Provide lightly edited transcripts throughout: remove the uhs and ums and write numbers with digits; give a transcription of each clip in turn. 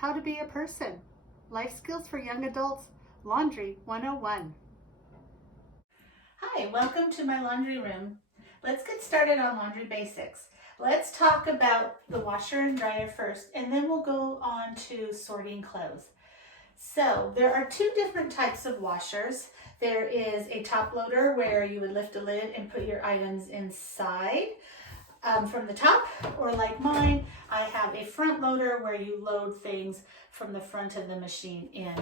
How to be a person. Life skills for young adults. Laundry 101. Hi, welcome to my laundry room. Let's get started on laundry basics. Let's talk about the washer and dryer first, and then we'll go on to sorting clothes. So there are two different types of washers. There is a top loader where you would lift a lid and put your items inside from the top, or like mine, I have a front loader where you load things from the front of the machine in.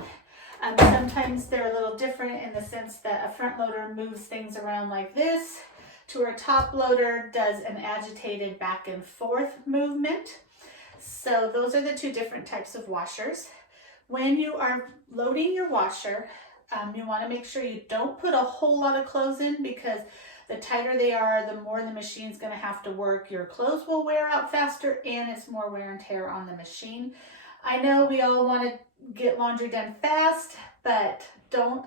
Sometimes they're a little different in the sense that a front loader moves things around like this, to where a top loader does an agitated back and forth movement. So those are the two different types of washers. When you are loading your washer, you want to make sure you don't put a whole lot of clothes in, because the tighter they are, the more the machine's going to have to work. Your clothes will wear out faster, and it's more wear and tear on the machine. I know we all want to get laundry done fast, but don't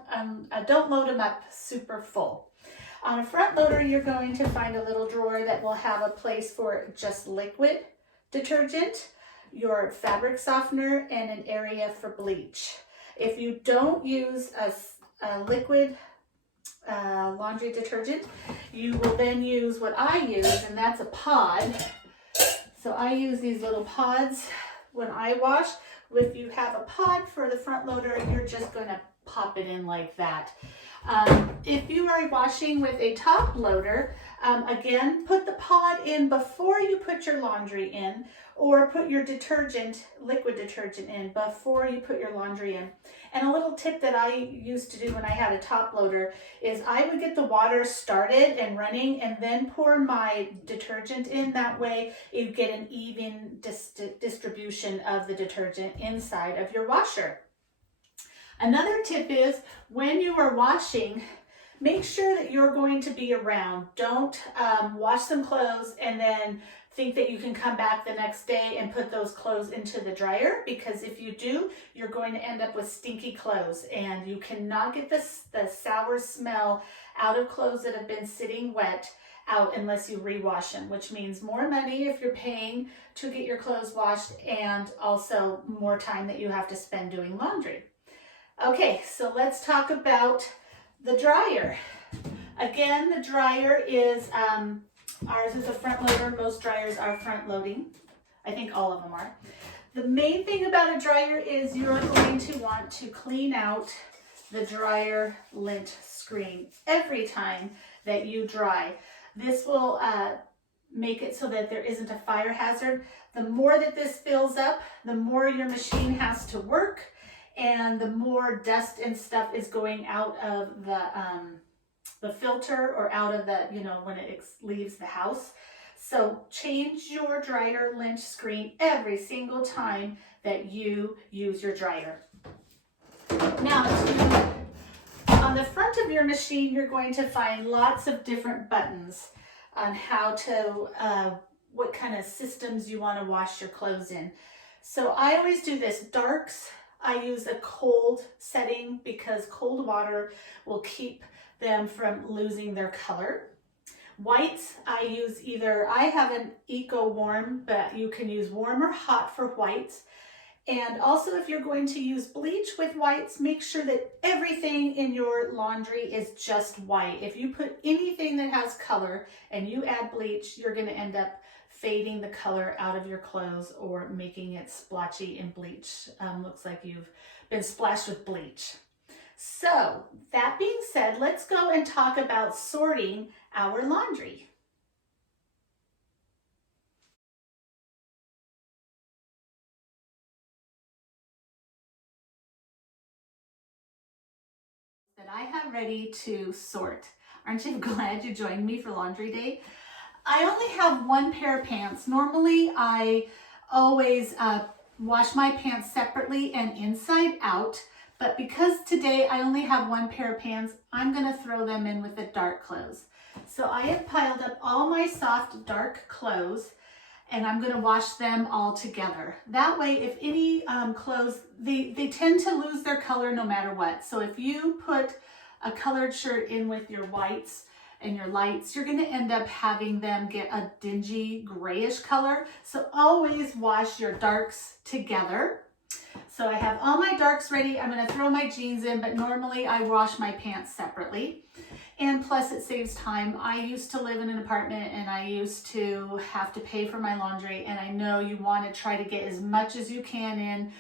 load them up super full. On a front loader, you're going to find a little drawer that will have a place for just liquid detergent, your fabric softener, and an area for bleach. If you don't use a liquid laundry detergent, you will then use what I use, and that's a pod. So I use these little pods when I wash. If you have a pod for the front loader, you're just going to pop it in like that. If you are washing with a top loader, again, put the pod in before you put your laundry in, or put your detergent, liquid detergent, in before you put your laundry in. And a little tip that I used to do when I had a top loader is I would get the water started and running and then pour my detergent in. That way you get an even distribution of the detergent inside of your washer. Another tip is, when you are washing, make sure that you're going to be around. Don't wash some clothes and then think that you can come back the next day and put those clothes into the dryer, because if you do, you're going to end up with stinky clothes, and you cannot get the sour smell out of clothes that have been sitting wet out unless you rewash them, which means more money if you're paying to get your clothes washed, and also more time that you have to spend doing laundry. Okay, so let's talk about the dryer. Again, the dryer is, ours is a front loader. Most dryers are front loading. I think all of them are. The main thing about a dryer is you're going to want to clean out the dryer lint screen every time that you dry. This will make it so that there isn't a fire hazard. The more that this fills up, the more your machine has to work, and the more dust and stuff is going out of the filter, or out of the, when it leaves the house. So change your dryer lint screen every single time that you use your dryer. Now, on the front of your machine, you're going to find lots of different buttons on how to, what kind of systems you want to wash your clothes in. So I always do this. Darks, I use a cold setting, because cold water will keep them from losing their color. Whites, I use I have an Eco Warm, but you can use warm or hot for whites. And also, if you're going to use bleach with whites, make sure that everything in your laundry is just white. If you put anything that has color and you add bleach, you're going to end up fading the color out of your clothes, or making it splotchy and bleach. Looks like you've been splashed with bleach. So that being said, let's go and talk about sorting our laundry. That I have ready to sort. Aren't you glad you joined me for laundry day? I only have one pair of pants. Normally I always wash my pants separately and inside out, but because today I only have one pair of pants, I'm going to throw them in with the dark clothes. So I have piled up all my soft dark clothes, and I'm going to wash them all together. That way, if any clothes, they tend to lose their color no matter what. So if you put a colored shirt in with your whites and your lights, you're going to end up having them get a dingy grayish color. So always wash your darks together. So I have all my darks ready. I'm going to throw my jeans in, but normally I wash my pants separately. And plus it saves time. I used to live in an apartment and I used to have to pay for my laundry, and I know you want to try to get as much as you can in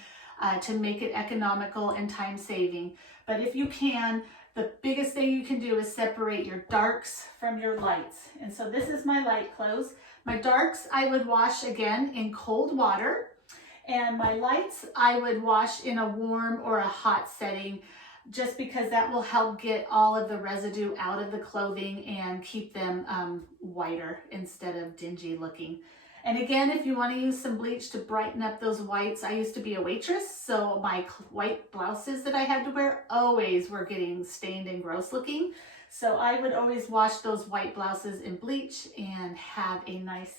to make it economical and time saving. But if you can, the biggest thing you can do is separate your darks from your lights. And so this is my light clothes. My darks I would wash again in cold water, and my lights I would wash in a warm or a hot setting, just because that will help get all of the residue out of the clothing and keep them whiter instead of dingy looking. And again, if you want to use some bleach to brighten up those whites, I used to be a waitress, so my white blouses that I had to wear always were getting stained and gross looking. So I would always wash those white blouses in bleach and have a nice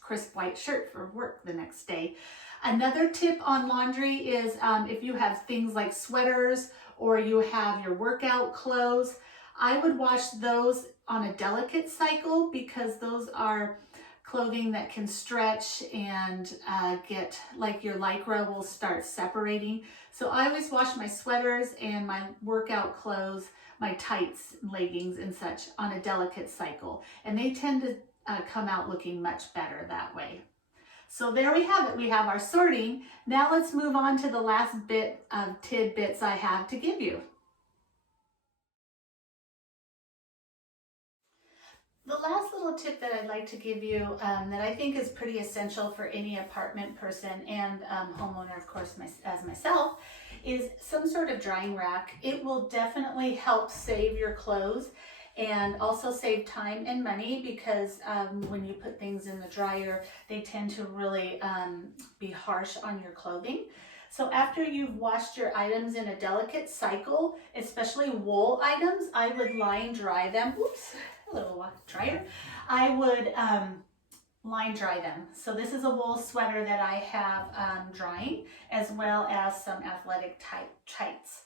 crisp white shirt for work the next day. Another tip on laundry is if you have things like sweaters or you have your workout clothes, I would wash those on a delicate cycle, because those are clothing that can stretch and get, like your Lycra will start separating. So I always wash my sweaters and my workout clothes, my tights, leggings and such, on a delicate cycle. And they tend to come out looking much better that way. So there we have it. We have our sorting. Now let's move on to the last bit of tidbits I have to give you. The last little tip that I'd like to give you that I think is pretty essential for any apartment person and homeowner, of course, as myself, is some sort of drying rack. It will definitely help save your clothes and also save time and money, because when you put things in the dryer, they tend to really be harsh on your clothing. So after you've washed your items in a delicate cycle, especially wool items, I would line dry them. Oops, a little dryer. I would line dry them. So this is a wool sweater that I have drying, as well as some athletic tights.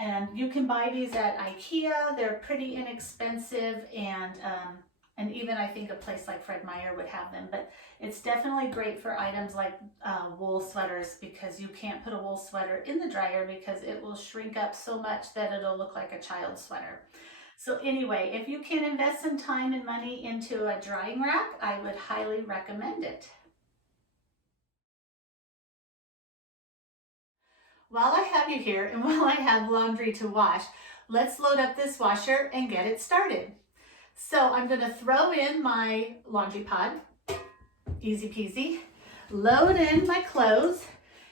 And you can buy these at IKEA. They're pretty inexpensive, and even I think a place like Fred Meyer would have them. But it's definitely great for items like wool sweaters, because you can't put a wool sweater in the dryer because it will shrink up so much that it'll look like a child's sweater. So anyway, if you can invest some time and money into a drying rack, I would highly recommend it. While I have you here and while I have laundry to wash, let's load up this washer and get it started. So I'm going to throw in my laundry pod, easy peasy, load in my clothes,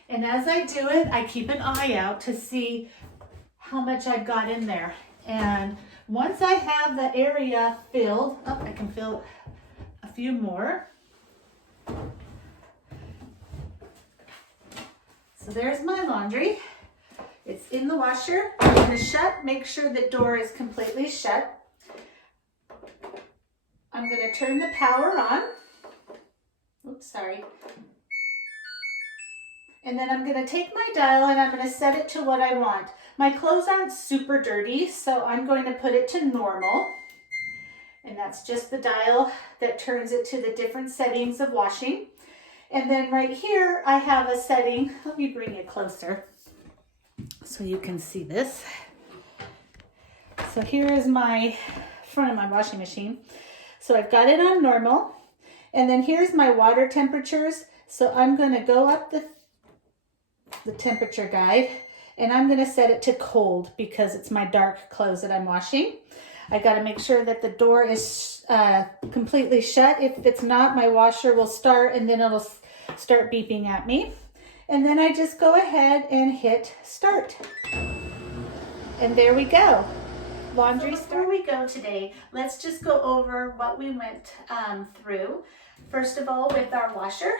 and as I do it, I keep an eye out to see how much I've got in there. And once I have the area filled, I can fill a few more. So there's my laundry. It's in the washer. I'm going to make sure the door is completely shut. I'm going to turn the power on. Oops, sorry. And then I'm going to take my dial and I'm going to set it to what I want. My clothes aren't super dirty, so I'm going to put it to normal. And that's just the dial that turns it to the different settings of washing. And then right here, I have a setting. Let me bring it closer so you can see this. So here is my front of my washing machine. So I've got it on normal. And then here's my water temperatures. So I'm going to go up the temperature guide, and I'm going to set it to cold because it's my dark clothes that I'm washing. I got to make sure that the door is completely shut. If it's not, my washer will start and then it'll start beeping at me. And then I just go ahead and hit start. And there we go. Laundry start. Before we go today, let's just go over what we went through. First of all, with our washer,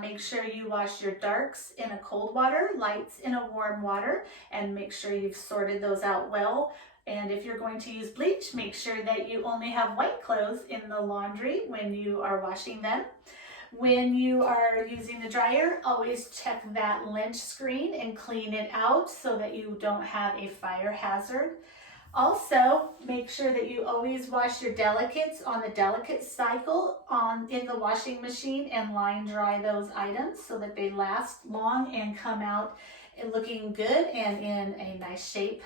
make sure you wash your darks in a cold water, lights in a warm water, and make sure you've sorted those out well. And if you're going to use bleach, make sure that you only have white clothes in the laundry when you are washing them. When you are using the dryer, always check that lint screen and clean it out so that you don't have a fire hazard. Also, make sure that you always wash your delicates on the delicate cycle in the washing machine and line dry those items so that they last long and come out looking good and in a nice shape.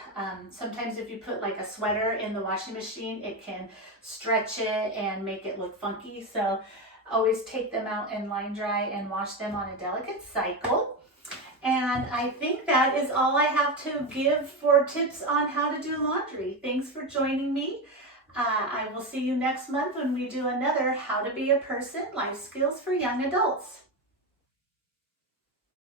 Sometimes if you put like a sweater in the washing machine, it can stretch it and make it look funky. So always take them out and line dry and wash them on a delicate cycle. And I think that is all I have to give for tips on how to do laundry. Thanks for joining me. I will see you next month when we do another How to Be a Person, Life Skills for Young Adults.